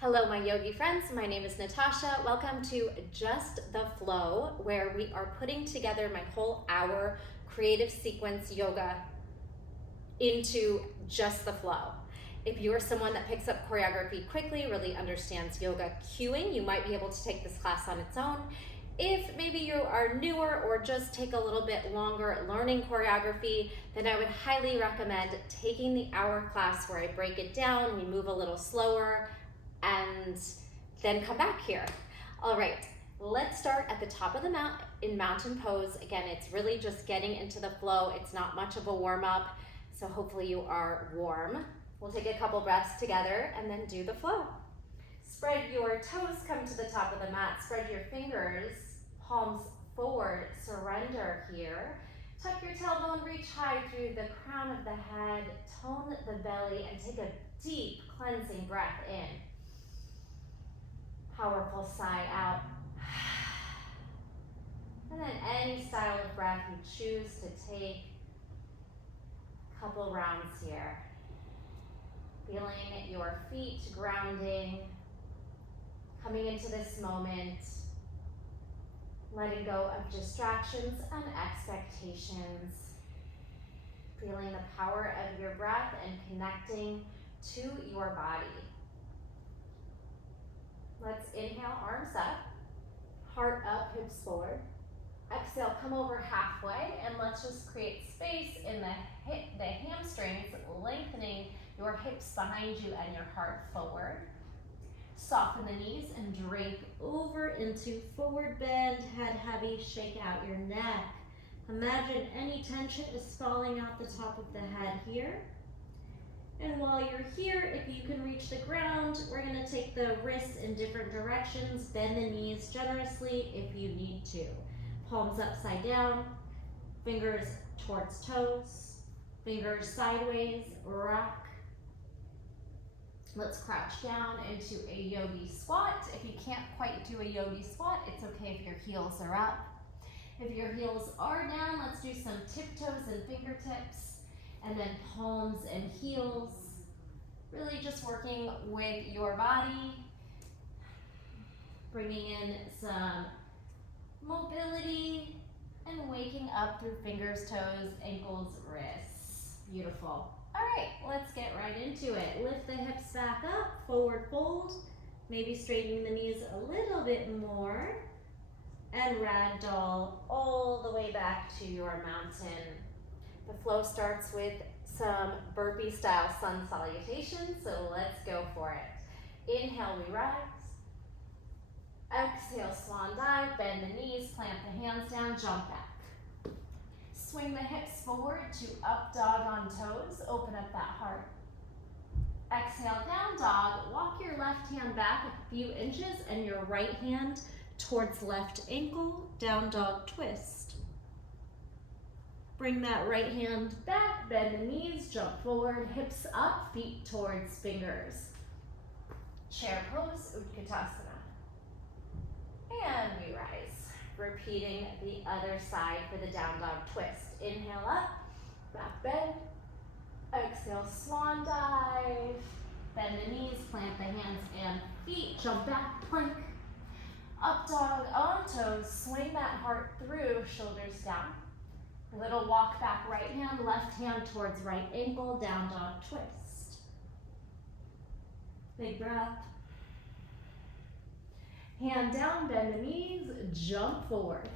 Hello, my yogi friends. My name is Natasha. Welcome to Just the Flow, where we are putting together my whole hour creative sequence yoga into just the flow. If you're someone that picks up choreography quickly, really understands yoga cueing, you might be able to take this class on its own. If maybe you are newer or just take a little bit longer learning choreography, then I would highly recommend taking the hour class where I break it down, we move a little slower, and then come back here. All right, let's start at the top of the mat in mountain pose. Again, it's really just getting into the flow. It's not much of a warm up, so hopefully you are warm. We'll take a couple breaths together and then do the flow. Spread your toes, come to the top of the mat. Spread your fingers, palms forward, surrender here. Tuck your tailbone, reach high through the crown of the head, tone the belly, and take a deep cleansing breath in. Powerful sigh out. And then any style of breath you choose to take. A couple rounds here. Feeling your feet grounding, coming into this moment, letting go of distractions and expectations, feeling the power of your breath and connecting to your body. Let's inhale, arms up, heart up, hips forward. Exhale, come over halfway, and let's just create space in the hamstrings, lengthening your hips behind you and your heart forward. Soften the knees and drape over into forward bend, head heavy, shake out your neck. Imagine any tension is falling out the top of the head here. And while you're here, if you can reach the ground, we're gonna take the wrists in different directions, bend the knees generously if you need to. Palms upside down, fingers towards toes, fingers sideways, rock. Let's crouch down into a yogi squat. If you can't quite do a yogi squat, it's okay if your heels are up. If your heels are down, let's do some tiptoes and fingertips. And then palms and heels, really just working with your body, bringing in some mobility and waking up through fingers, toes, ankles, wrists. Beautiful. All right, let's get right into it. Lift the hips back up, forward fold, maybe straightening the knees a little bit more, and ragdoll all the way back to your mountain. The flow starts with some burpee style sun salutation, so let's go for it. Inhale, we rise. Exhale, swan dive, bend the knees, plant the hands down, jump back. Swing the hips forward to up dog on toes, open up that heart. Exhale, down dog, walk your left hand back a few inches and your right hand towards left ankle, down dog twist. Bring that right hand back, bend the knees, jump forward, hips up, feet towards fingers. Chair pose, Utkatasana. And we rise. Repeating the other side for the down dog twist. Inhale up, back bend. Exhale, swan dive. Bend the knees, plant the hands and feet, jump back, plank. Up dog on toes, swing that heart through, shoulders down. Little walk back, right hand, left hand towards right ankle, down dog twist. Big breath. Hand down, bend the knees, jump forward.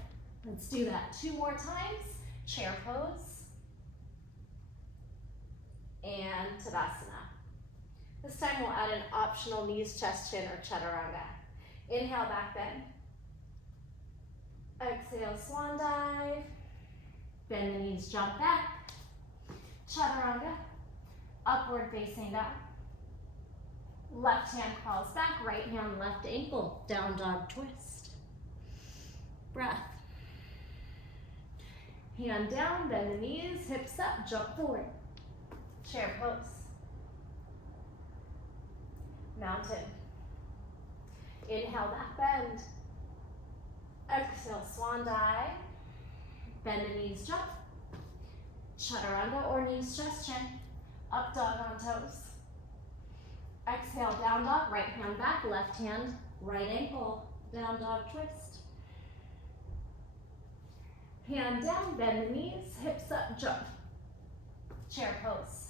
Let's do that 2 more times. Chair pose. And Tadasana. This time we'll add an optional knees, chest, chin, or chaturanga. Inhale, back bend. Exhale, swan dive. Bend the knees, jump back. Chaturanga, upward facing dog. Left hand crawls back, right hand, left ankle, down dog twist. Breath. Hand down, bend the knees, hips up, jump forward. Chair pose. Mountain. Inhale, back bend. Exhale, swan dive. Bend the knees, jump. Chaturanga or knees, chest, chin. Up dog on toes. Exhale, down dog, right hand back, left hand, right ankle, down dog twist. Hand down, bend the knees, hips up, jump. Chair pose.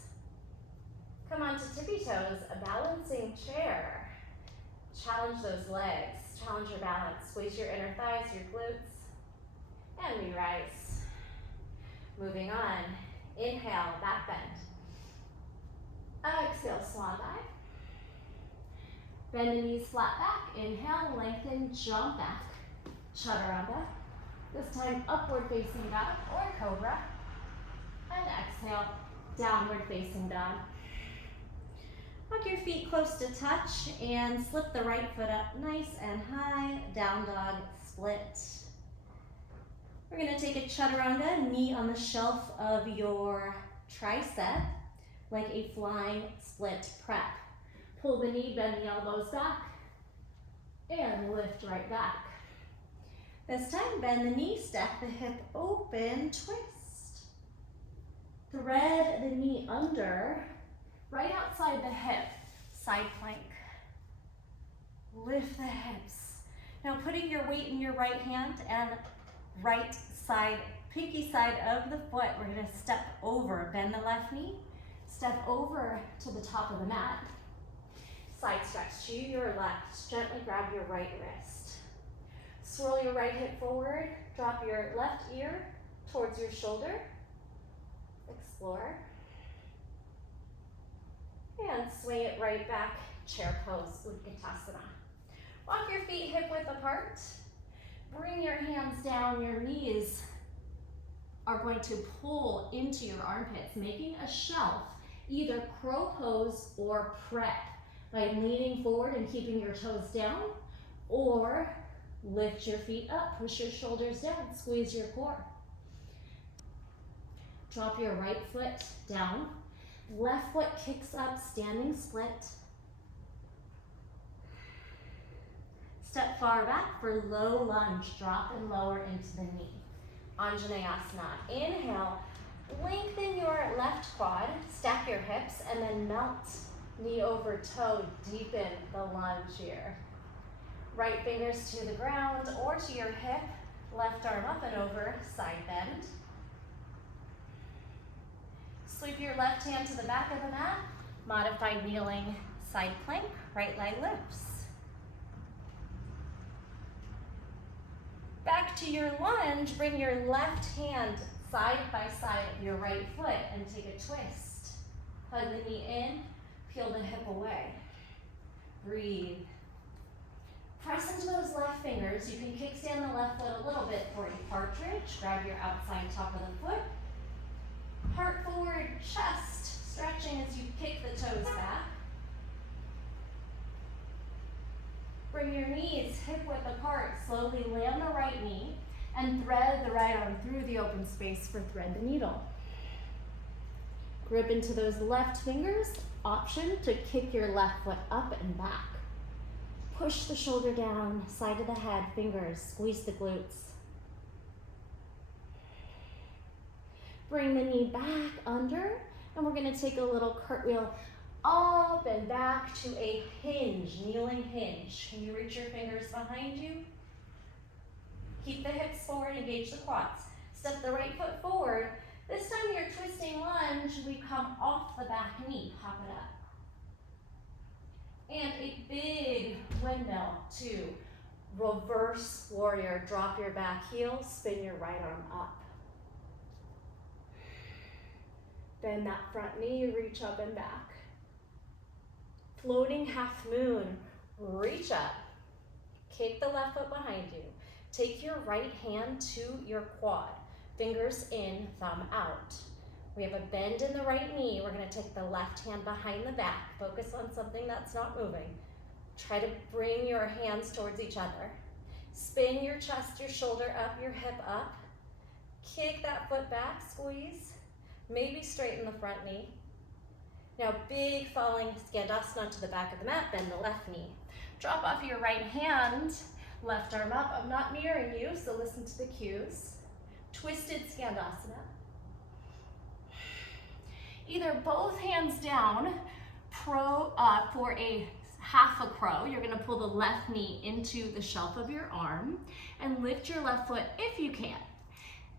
Come on to tippy toes, a balancing chair. Challenge those legs, challenge your balance. Squeeze your inner thighs, your glutes, and we rise. Moving on, inhale, back bend. Exhale, swan dive. Bend the knees flat back, inhale, lengthen, jump back. Chaturanga. This time, upward facing dog or cobra. And exhale, downward facing dog. Walk your feet close to touch and slip the right foot up nice and high, down dog, split. We're gonna take a chaturanga, knee on the shelf of your tricep, like a flying split prep. Pull the knee, bend the elbows back, and lift right back. This time, bend the knee, stack the hip open, twist. Thread the knee under, right outside the hip, side plank. Lift the hips. Now putting your weight in your right hand and right side, pinky side of the foot, we're gonna step over, bend the left knee, step over to the top of the mat. Side stretch to your left, gently grab your right wrist. Swirl your right hip forward, drop your left ear towards your shoulder. Explore. And swing it right back, chair pose, Utkatasana. Walk your feet hip width apart. Bring your hands down, your knees are going to pull into your armpits, making a shelf, either crow pose or prep, by leaning forward and keeping your toes down, or lift your feet up, push your shoulders down, squeeze your core. Drop your right foot down. Left foot kicks up, standing split. Step far back for low lunge. Drop and lower into the knee. Anjaneyasana. Inhale, lengthen your left quad, stack your hips, and then melt knee over toe. Deepen the lunge here. Right fingers to the ground or to your hip. Left arm up and over, side bend. Sweep your left hand to the back of the mat. Modified kneeling side plank, right leg lifts. Back to your lunge, bring your left hand side by side of your right foot and take a twist. Hug the knee in, peel the hip away. Breathe. Press into those left fingers. You can kickstand the left foot a little bit for a partridge. Grab your outside top of the foot. Heart forward, chest, stretching as you kick the toes back. Bring your knees hip width apart. Slowly land the right knee and thread the right arm through the open space for thread the needle. Grip into those left fingers. Option to kick your left foot up and back. Push the shoulder down, side of the head, fingers, squeeze the glutes. Bring the knee back under, and we're gonna take a little cartwheel up and back to a hinge, kneeling hinge. Can you reach your fingers behind you? Keep the hips forward, engage the quads. Step the right foot forward. This time you're twisting lunge, we come off the back knee, pop it up. And a big windmill to reverse warrior. Drop your back heel, spin your right arm up. Bend that front knee, reach up and back. Floating half moon, reach up. Kick the left foot behind you. Take your right hand to your quad. Fingers in, thumb out. We have a bend in the right knee. We're gonna take the left hand behind the back. Focus on something that's not moving. Try to bring your hands towards each other. Spin your chest, your shoulder up, your hip up. Kick that foot back, squeeze. Maybe straighten the front knee. Now big falling Skandasana to the back of the mat, bend the left knee. Drop off your right hand, left arm up. I'm not mirroring you, so listen to the cues. Twisted Skandasana. Either both hands down, For a half a crow, you're gonna pull the left knee into the shelf of your arm and lift your left foot if you can.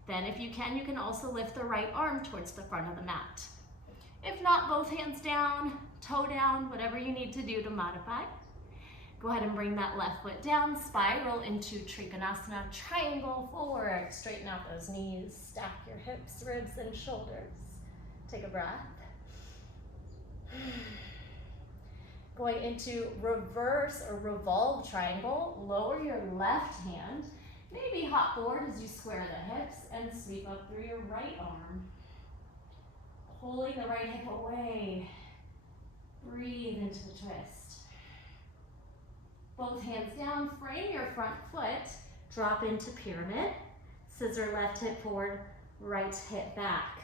Then if you can also lift the right arm towards the front of the mat. If not, both hands down, toe down, whatever you need to do to modify. Go ahead and bring that left foot down, spiral into Trikonasana, triangle forward. Straighten out those knees, stack your hips, ribs, and shoulders. Take a breath. Going into reverse or revolve triangle, lower your left hand, maybe hop forward as you square the hips and sweep up through your right arm. Pulling the right hip away. Breathe into the twist. Both hands down, frame your front foot, drop into pyramid, scissor left hip forward, right hip back.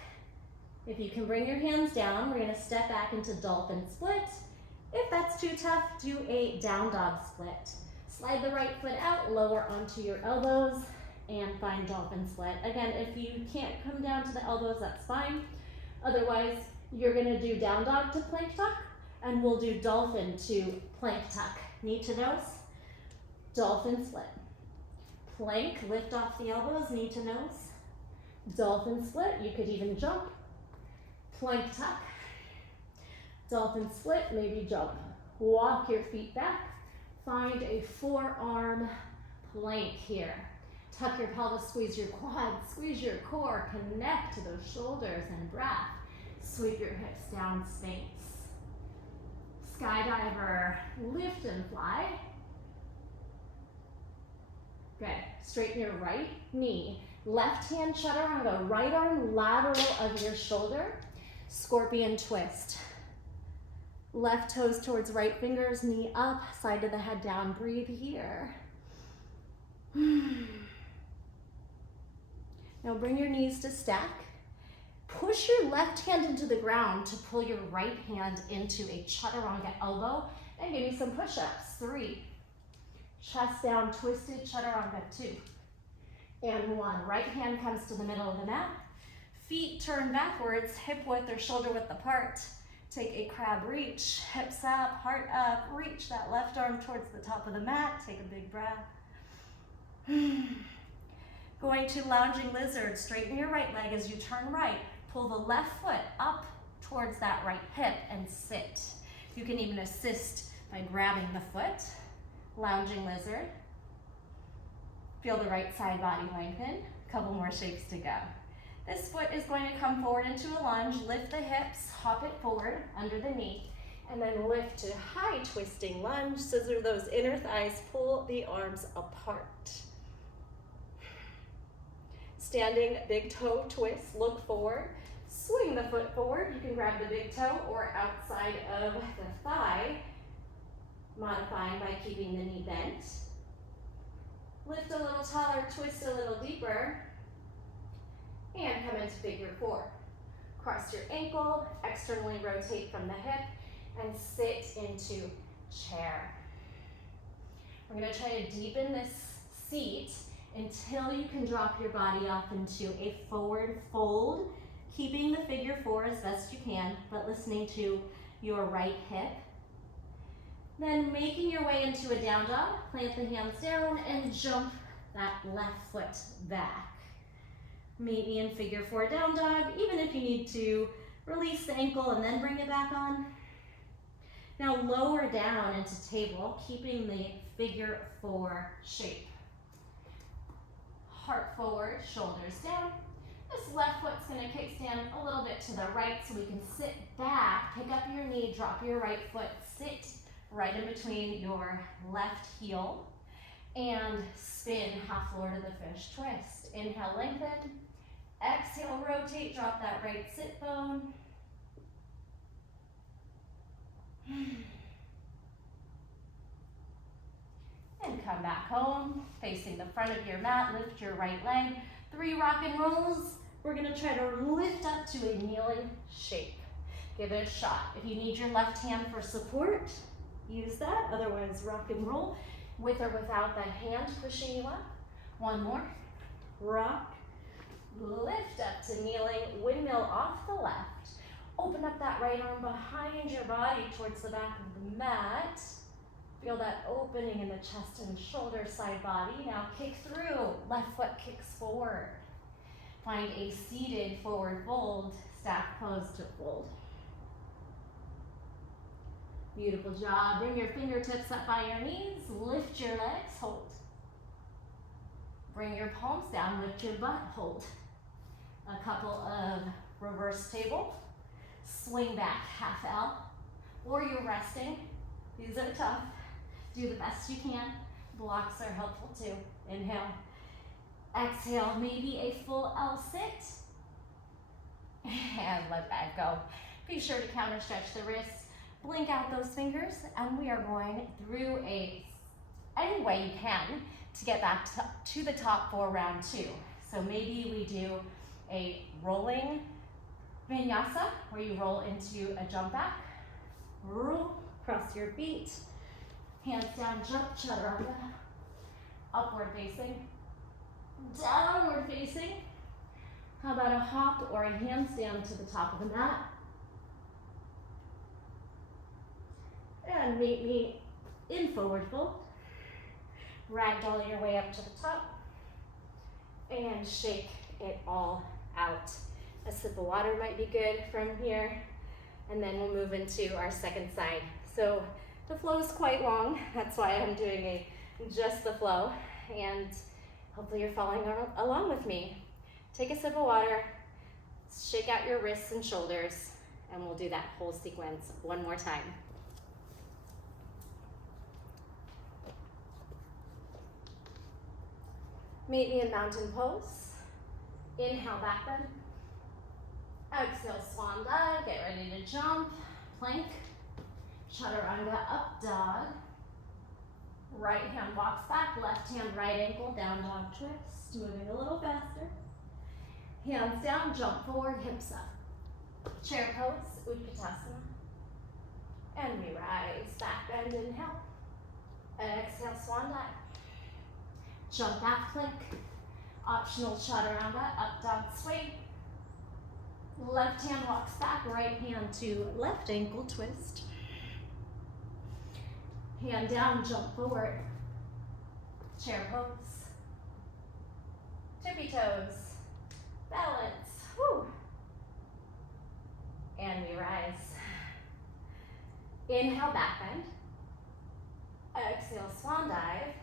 If you can bring your hands down, we're gonna step back into dolphin split. If that's too tough, do a down dog split. Slide the right foot out, lower onto your elbows, and find dolphin split. Again, if you can't come down to the elbows, that's fine. Otherwise, you're gonna do down dog to plank tuck, and we'll do dolphin to plank tuck. Knee to nose, dolphin split. Plank, lift off the elbows, knee to nose. Dolphin split, you could even jump. Plank tuck. Dolphin split, maybe jump. Walk your feet back. Find a forearm plank here. Tuck your pelvis, squeeze your quads, squeeze your core, connect to those shoulders and breath. Sweep your hips down, Sphinx. Skydiver, lift and fly. Good, straighten your right knee. Left hand chaturanga, right arm lateral of your shoulder. Scorpion twist. Left toes towards right fingers, knee up, side of the head down. Breathe here. Now bring your knees to stack. Push your left hand into the ground to pull your right hand into a chaturanga elbow and give me some push-ups. 3. Chest down, twisted chaturanga. 2. And 1. Right hand comes to the middle of the mat. Feet turn backwards, hip width or shoulder width apart. Take a crab reach, hips up, heart up. Reach that left arm towards the top of the mat. Take a big breath. Going to lounging lizard. Straighten your right leg as you turn right. Pull the left foot up towards that right hip and sit. You can even assist by grabbing the foot. Lounging lizard. Feel the right side body lengthen. Couple more shapes to go. This foot is going to come forward into a lunge. Lift the hips, hop it forward under the knee, and then lift to high twisting lunge. Scissor those inner thighs, pull the arms apart. Standing big toe twist, look forward. Swing the foot forward. You can grab the big toe or outside of the thigh, modifying by keeping the knee bent. Lift a little taller, twist a little deeper, and come into figure 4. Cross your ankle, externally rotate from the hip, and sit into chair. We're going to try to deepen this seat until you can drop your body off into a forward fold, keeping the figure 4 as best you can, but listening to your right hip. Then making your way into a down dog, plant the hands down and jump that left foot back. Meet me in figure 4 down dog, even if you need to release the ankle and then bring it back on. Now lower down into table, keeping the figure 4 shape. Heart forward, shoulders down. This left foot's gonna kickstand a little bit to the right so we can sit back, pick up your knee, drop your right foot, sit right in between your left heel, and spin half floor to the fish twist. Inhale, lengthen. Exhale, rotate, drop that right sit bone. And come back home, facing the front of your mat, lift your right leg. 3 rock and rolls. We're gonna try to lift up to a kneeling shape. Give it a shot. If you need your left hand for support, use that. Otherwise, rock and roll with or without that hand pushing you up. 1 more. Rock. Lift up to kneeling, windmill off the left. Open up that right arm behind your body towards the back of the mat. Feel that opening in the chest and shoulder side body. Now kick through, left foot kicks forward. Find a seated forward fold, stack pose to fold. Beautiful job. Bring your fingertips up by your knees, lift your legs, hold. Bring your palms down, lift your butt, hold. A couple of reverse table, swing back, half L, or you're resting. These are tough. Do the best you can. Blocks are helpful too. Inhale. Exhale, maybe a full L sit. And let that go. Be sure to counter stretch the wrists. Blink out those fingers, and we are going through any way you can to get back to the top for round 2. So maybe we do a rolling vinyasa where you roll into a jump back. Roll, cross your feet, hands down, jump, chaturanga, upward facing, downward facing. How about a hop or a handstand to the top of the mat? And meet me in forward fold. Ragdoll your way up to the top. And shake it all out. A sip of water might be good from here. And then we'll move into our second side. So the flow is quite long. That's why I'm doing just the flow. And hopefully you're following along with me. Take a sip of water, shake out your wrists and shoulders, and we'll do that whole sequence one more time. Meet me in mountain pose. Inhale, back bend. Exhale, swan dive. Get ready to jump. Plank. Chaturanga, up dog. Right hand walks back. Left hand, right ankle, down dog twist. Moving a little faster. Hands down, jump forward, hips up. Chair pose, Utkatasana. And we rise, back bend, inhale. Exhale, swan dive. Jump back plank, optional chaturanga, up dog swing. Left hand walks back, right hand to left ankle twist. Hand down, jump forward. Chair pose. Tippy toes, balance, whew. And we rise. Inhale, back bend. Exhale, swan dive.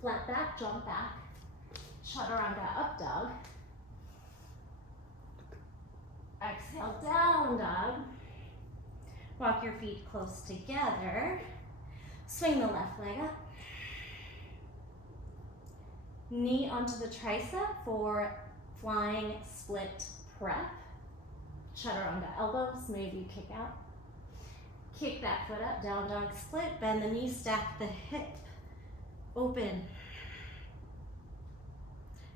Flat back, jump back, chaturanga, up dog. Exhale, down dog. Walk your feet close together. Swing the left leg up. Knee onto the tricep for flying split prep. Chaturanga, elbows, maybe kick out. Kick that foot up, down dog split. Bend the knee, stack the hip. Open.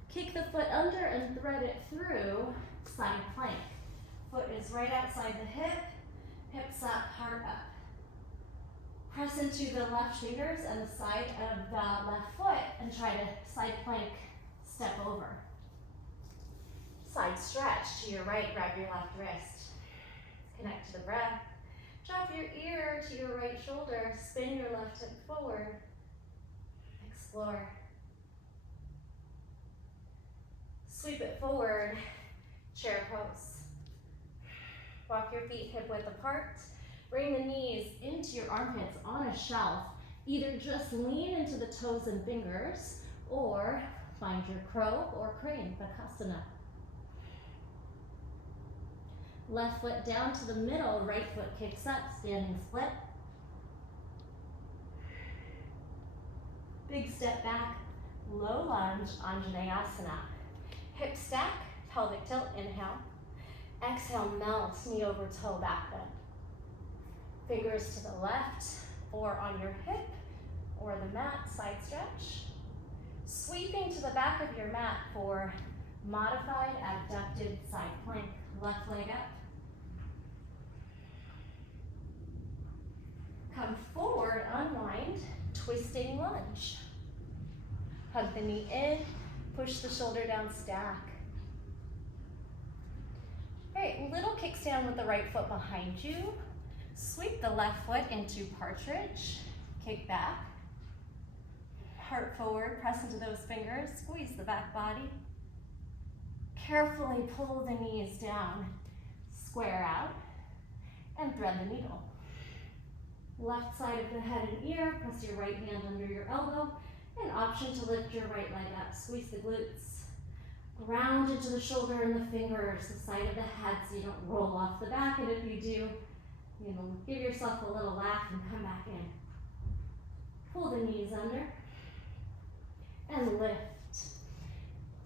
Kick the foot under and thread it through side plank. Foot is right outside the hip, hips up, heart up. Press into the left fingers and the side of the left foot and try to side plank step over. Side stretch to your right, grab your left wrist. Connect to the breath. Drop your ear to your right shoulder, spin your left hip forward. Explore. Sweep it forward, chair pose. Walk your feet hip width apart. Bring the knees into your armpits on a shelf. Either just lean into the toes and fingers, or find your crow or crane, Bakasana. Left foot down to the middle, right foot kicks up, standing split. Big step back, low lunge, Anjaneyasana. Hip stack, pelvic tilt, inhale. Exhale, melt, knee over toe, back bend. Fingers to the left, or on your hip, or the mat, side stretch. Sweeping to the back of your mat for modified abducted side plank. Left leg up. Come forward, unwind, twisting lunge. Hug the knee in, push the shoulder down, stack. right, little kickstand with the right foot behind you. Sweep the left foot into partridge. Kick back. Heart forward, press into those fingers, squeeze the back body. Carefully pull the knees down, square out, and thread the needle. Left side of the head and ear, press your right hand under your elbow, and option to lift your right leg up, squeeze the glutes. Ground into the shoulder and the fingers, the side of the head so you don't roll off the back, and if you do, give yourself a little laugh and come back in. Pull the knees under, and lift.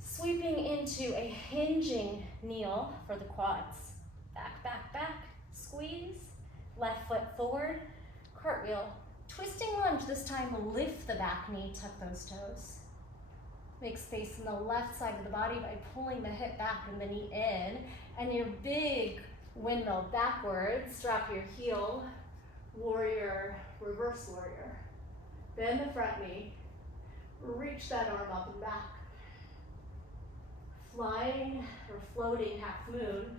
Sweeping into a hinging kneel for the quads. Back, back, back, squeeze, left foot forward, cartwheel. Twisting lunge, this time lift the back knee, tuck those toes. Make space in the left side of the body by pulling the hip back and the knee in, and your big windmill backwards, drop your heel, warrior, reverse warrior. Bend the front knee, reach that arm up and back. Flying or floating half moon,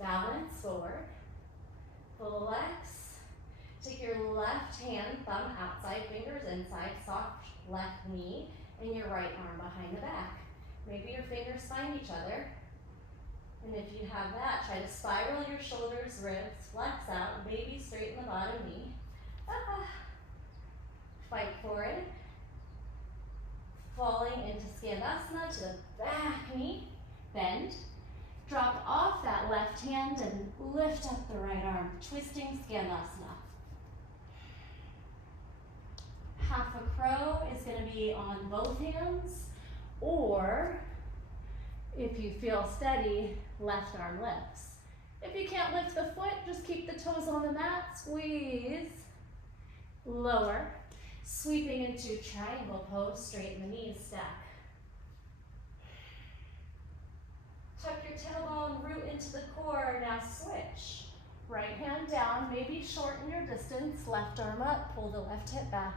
balance forward, flex. Take your left hand, thumb outside, fingers inside, soft left knee, and your right arm behind the back. Maybe your fingers find each other. And if you have that, try to spiral your shoulders, ribs, flex out, maybe straighten the bottom knee. Fight for it. Falling into Skandasana to the back knee, bend. Drop off that left hand and lift up the right arm, twisting Skandasana. Half a crow is going to be on both hands, or if you feel steady, left arm lifts. If you can't lift the foot, just keep the toes on the mat, squeeze, lower, sweeping into triangle pose, straighten the knees, stack. Tuck your tailbone, root into the core, now switch. Right hand down, maybe shorten your distance, left arm up, pull the left hip back.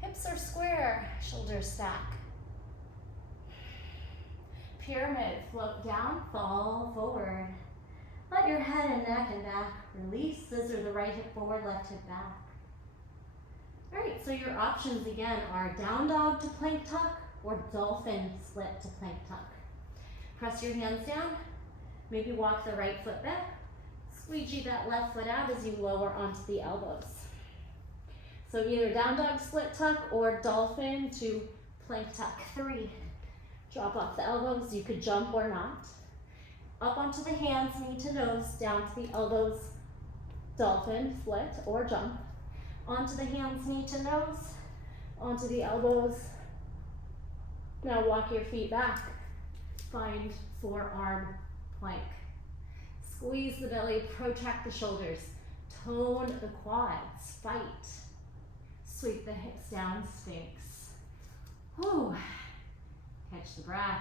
Hips are square, shoulders stack. Pyramid, float down, fall forward. Let your head and neck and back release. Scissor the right hip forward, left hip back. All right, so your options again are down dog to plank tuck or dolphin split to plank tuck. Press your hands down, maybe walk the right foot back. Squeegee that left foot out as you lower onto the elbows. So either down dog split tuck or dolphin to plank tuck. 3. Drop off the elbows, you could jump or not. Up onto the hands, knee to nose, down to the elbows, dolphin, split or jump. Onto the hands, knee to nose, onto the elbows. Now walk your feet back. Find forearm plank. Squeeze the belly, protract the shoulders. Tone the quads, fight. Sweep the hips down, Sphinx. Whew. Catch the breath.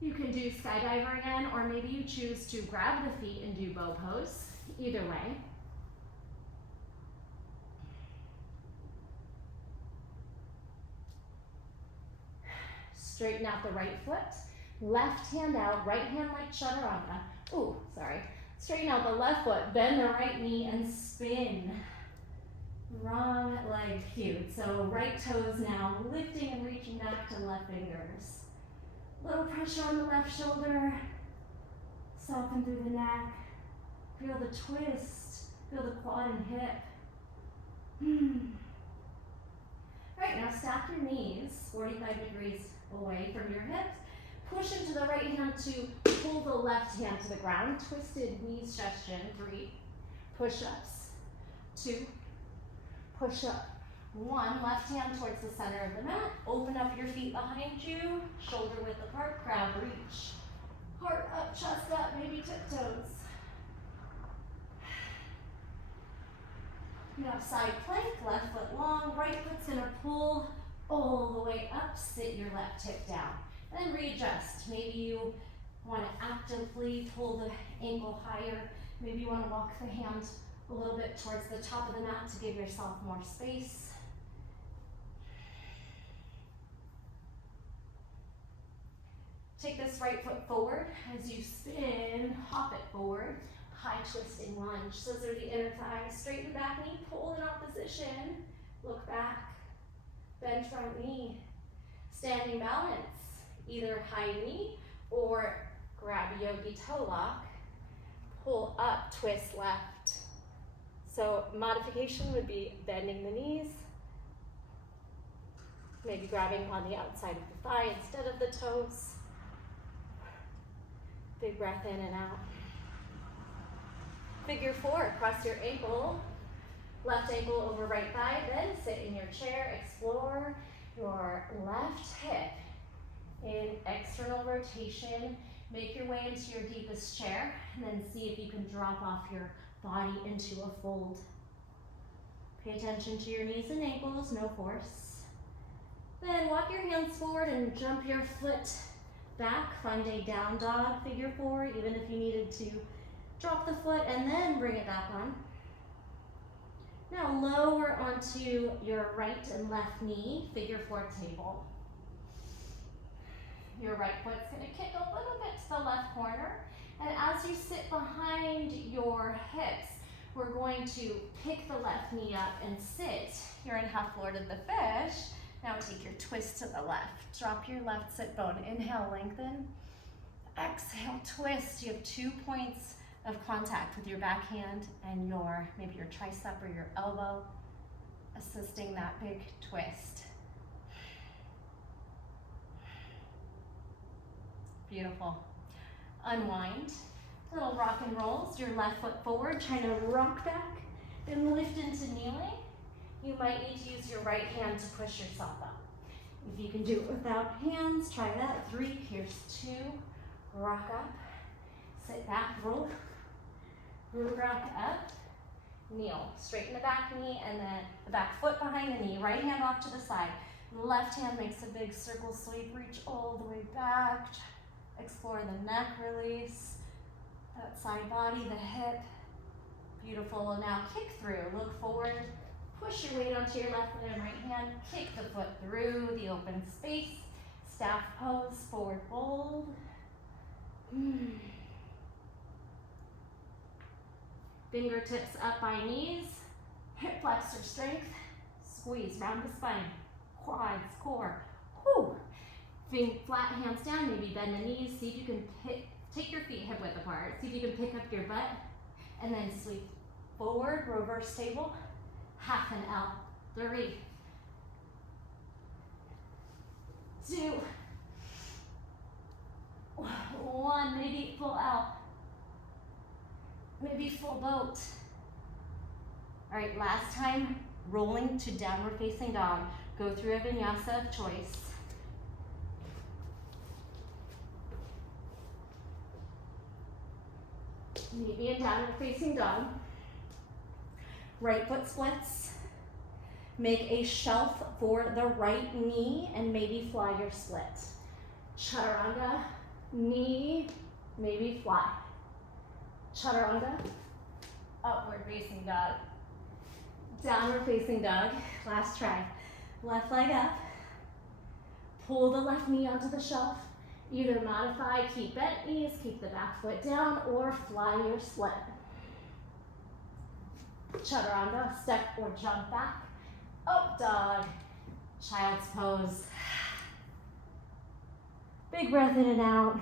You can do skydiver again, or maybe you choose to grab the feet and do bow pose. Either way. Straighten out the right foot. Left hand out, right hand like chaturanga. Ooh, sorry. Straighten out the left foot, bend the right knee and spin. Wrong leg cued. So right toes now lifting and reaching back to left fingers. Little pressure on the left shoulder. Soften through the neck. Feel the twist. Feel the quad and hip. All right, now stack your knees 45 degrees away from your hips. Push into the right hand to pull the left hand to the ground. Twisted knees suggestion. 3. Push-ups. 2. Push up. 1, left hand towards the center of the mat. Open up your feet behind you. Shoulder width apart, crab reach. Heart up, chest up, maybe tiptoes. Now side plank, left foot long, right foot's gonna pull all the way up, sit your left hip down. Then readjust. Maybe you wanna actively pull the ankle higher. Maybe you wanna walk the hand a little bit towards the top of the mat to give yourself more space. Take this right foot forward as you spin, hop it forward. High twisting lunge. Scissor the inner thigh, straighten back knee, pull in opposition. Look back, bend front knee. Standing balance, either high knee or grab a yogi toe lock. Pull up, twist left. So modification would be bending the knees, maybe grabbing on the outside of the thigh instead of the toes. Big breath in and out. Figure four, cross your ankle, left ankle over right thigh, then sit in your chair, explore your left hip in external rotation. Make your way into your deepest chair, and then see if you can drop off your body into a fold. Pay attention to your knees and ankles, no force. Then walk your hands forward and jump your foot back. Find a down dog, figure four, even if you needed to drop the foot and then bring it back on. Now lower onto your right and left knee, figure four table. Your right foot's gonna kick a little bit to the left corner. And as you sit behind your hips, we're going to pick the left knee up and sit. You're in half lorded the fish. Now take your twist to the left. Drop your left sit bone. Inhale, lengthen. Exhale, twist. You have 2 points of contact with your backhand and maybe your tricep or your elbow, assisting that big twist. Beautiful. Unwind. Little rock and rolls. Your left foot forward, trying to rock back, then lift into kneeling. You might need to use your right hand to push yourself up. If you can do it without hands, try that. 3, here's 2. Rock up, sit back, roll. Rock up, kneel. Straighten the back knee and then the back foot behind the knee. Right hand off to the side. Left hand makes a big circle sweep. Reach all the way back. Explore the neck release. That side body, the hip. Beautiful. Now kick through. Look forward. Push your weight onto your left foot and right hand. Kick the foot through the open space. Staff pose, forward fold. Fingertips up by knees, hip flexor strength, squeeze round the spine, quads, core. Whew. Flat hands down, maybe bend the knees. See if you can take your feet hip width apart. See if you can pick up your butt and then sweep forward, reverse table, half an L. 3, 2, 1, maybe full L. Maybe full boat. All right, last time, rolling to downward facing dog. Go through a vinyasa of choice. Meet me in downward facing dog. Right foot splits. Make a shelf for the right knee and maybe fly your split. Chaturanga, knee, maybe fly. Chaturanga, upward facing dog. Downward facing dog, last try. Left leg up, pull the left knee onto the shelf. Either modify, keep bent knees, keep the back foot down, or fly your split. Chaturanga, step or jump back. Up dog, child's pose. Big breath in and out.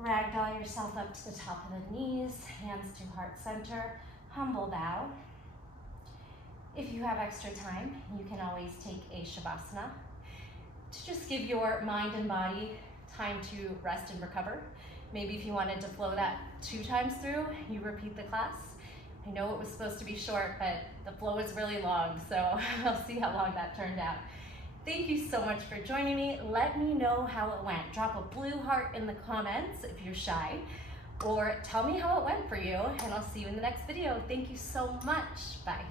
Ragdoll yourself up to the top of the knees, hands to heart center, humble bow. If you have extra time, you can always take a Shavasana to just give your mind and body time to rest and recover. Maybe if you wanted to flow that 2 times through, you repeat the class. I know it was supposed to be short, but the flow is really long, so I'll see how long that turned out. Thank you so much for joining me. Let me know how it went. Drop a blue heart in the comments if you're shy, or tell me how it went for you, and I'll see you in the next video. Thank you so much. Bye.